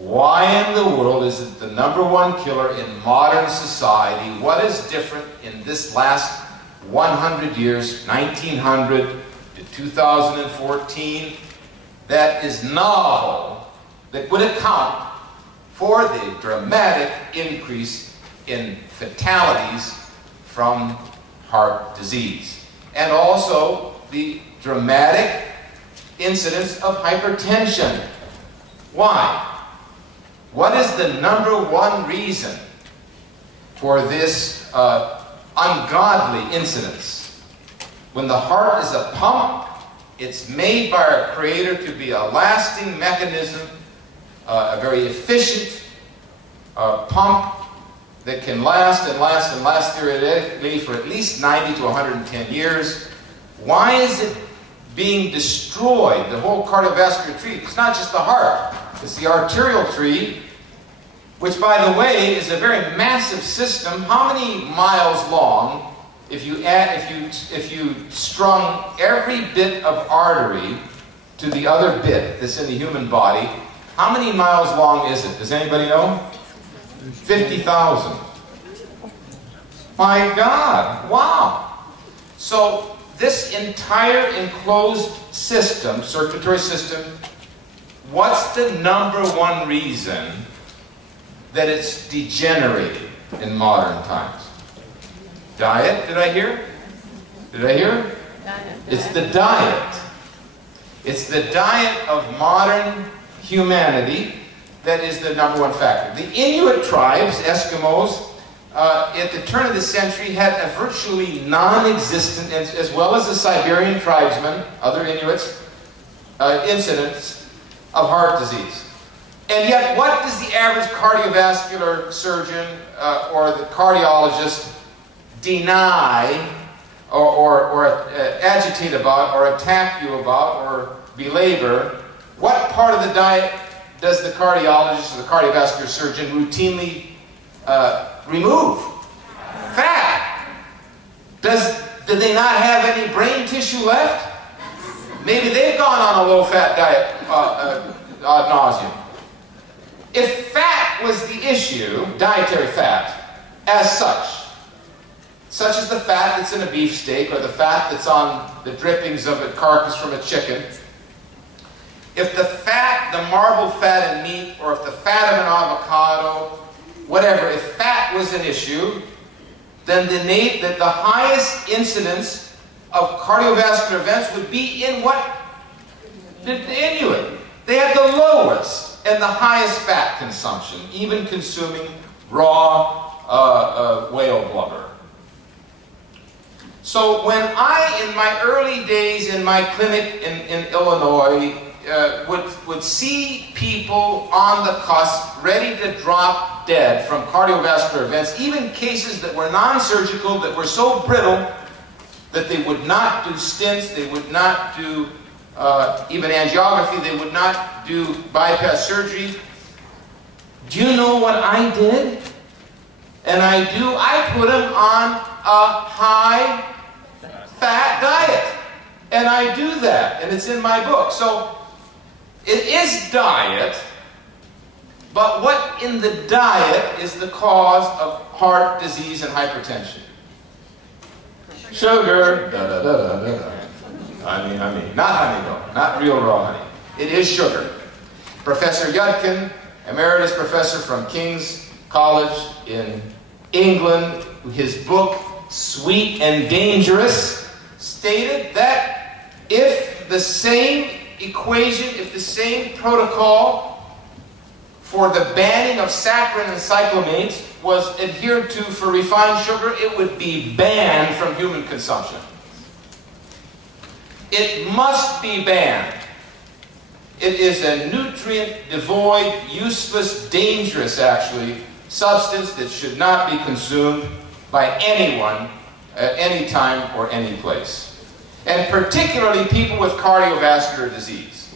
Why in the world is it the #1 killer in modern society? What is different in this last 100 years, 1900 to 2014, that is novel, that would account for the dramatic increase in fatalities from heart disease, and also the dramatic incidence of hypertension? Why? What is the #1 reason for this ungodly incidence? When the heart is a pump, it's made by our Creator to be a lasting mechanism, a very efficient pump that can last and last and last theoretically for at least 90 to 110 years. Why is it being destroyed, the whole cardiovascular tree? It's not just the heart, it's the arterial tree, which, by the way, is a very massive system. How many miles long, if you strung every bit of artery to the other bit that's in the human body, how many miles long is it? Does anybody know? 50,000. My God, wow. So this entire enclosed system, circulatory system, what's the #1 reason that it's degenerated in modern times? Diet, did I hear? Did I hear? It's the diet. It's the diet of modern humanity that is the #1 factor. The Inuit tribes, Eskimos, at the turn of the century had a virtually non-existent, as well as the Siberian tribesmen, other Inuits, incidents of heart disease. And yet, what does the average cardiovascular surgeon or the cardiologist deny or agitate about or attack you about or belabor? What part of the diet does the cardiologist or the cardiovascular surgeon routinely remove? Fat. Do they not have any brain tissue left? Maybe they've gone on a low-fat diet ad nauseum. If fat was the issue, dietary fat, as such as the fat that's in a beefsteak or the fat that's on the drippings of a carcass from a chicken, if the fat, the marbled fat in meat, or if the fat of an avocado, whatever, if fat was an issue, then the highest incidence of cardiovascular events would be in what? The Inuit. They had the lowest and the highest fat consumption, even consuming raw whale blubber. So when I, in my early days in my clinic in Illinois, would see people on the cusp, ready to drop dead from cardiovascular events, even cases that were non-surgical, that were so brittle that they would not do stents, they would not do even angiography, they would not do bypass surgery. Do you know what I did? And I put them on a high-fat diet. And I do that, and it's in my book. So it is diet, but what in the diet is the cause of heart disease and hypertension? Sugar. Da, da, da, da, da, da. Honey. Not honey though, not real raw honey. It is sugar. Professor Yudkin, emeritus professor from King's College in England, his book, Sweet and Dangerous, stated that if the same equation, if the same protocol for the banning of saccharin and cyclamates was adhered to for refined sugar, it would be banned from human consumption. It must be banned. It is a nutrient-devoid, useless, dangerous, actually, substance that should not be consumed by anyone at any time or any place. And particularly people with cardiovascular disease.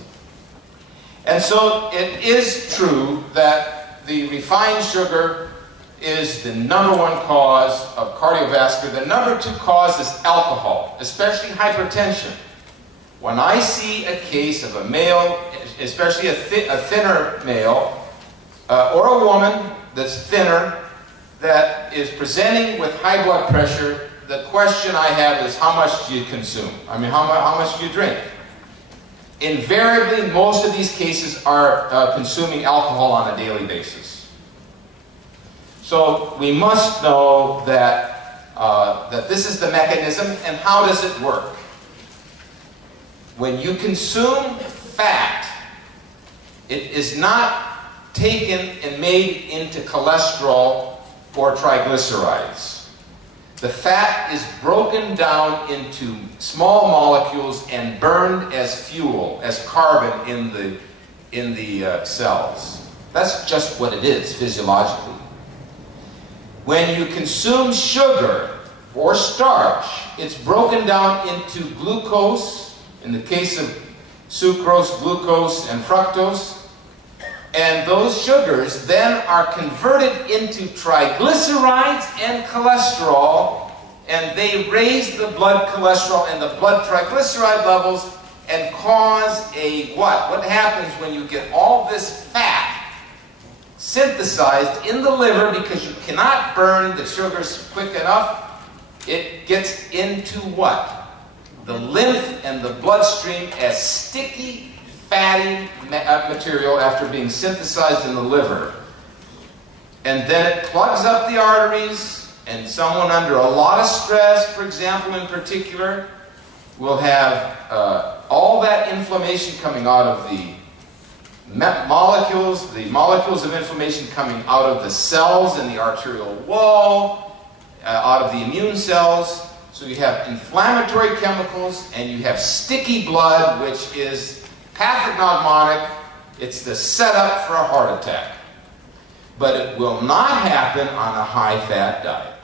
And so it is true that the refined sugar is the #1 cause of cardiovascular. The #2 cause is alcohol, especially hypertension. When I see a case of a male, especially a thinner male, or a woman that's thinner that is presenting with high blood pressure, the question I have is, how much do you consume? I mean, how much do you drink? Invariably, most of these cases are consuming alcohol on a daily basis. So we must know that, that this is the mechanism, and how does it work? When you consume fat, it is not taken and made into cholesterol or triglycerides. The fat is broken down into small molecules and burned as fuel, as carbon in the cells. That's just what it is physiologically. When you consume sugar or starch, it's broken down into glucose, in the case of sucrose, glucose, and fructose. And those sugars then are converted into triglycerides and cholesterol, and they raise the blood cholesterol and the blood triglyceride levels and cause a what? What happens when you get all this fat synthesized in the liver because you cannot burn the sugars quick enough? It gets into what? The lymph and the bloodstream as sticky, fatty material after being synthesized in the liver. And then it plugs up the arteries, and someone under a lot of stress, for example, in particular, will have all that inflammation coming out of the molecules of inflammation coming out of the cells in the arterial wall, out of the immune cells. So you have inflammatory chemicals, and you have sticky blood, which is pathognomonic. It's the setup for a heart attack. But it will not happen on a high-fat diet.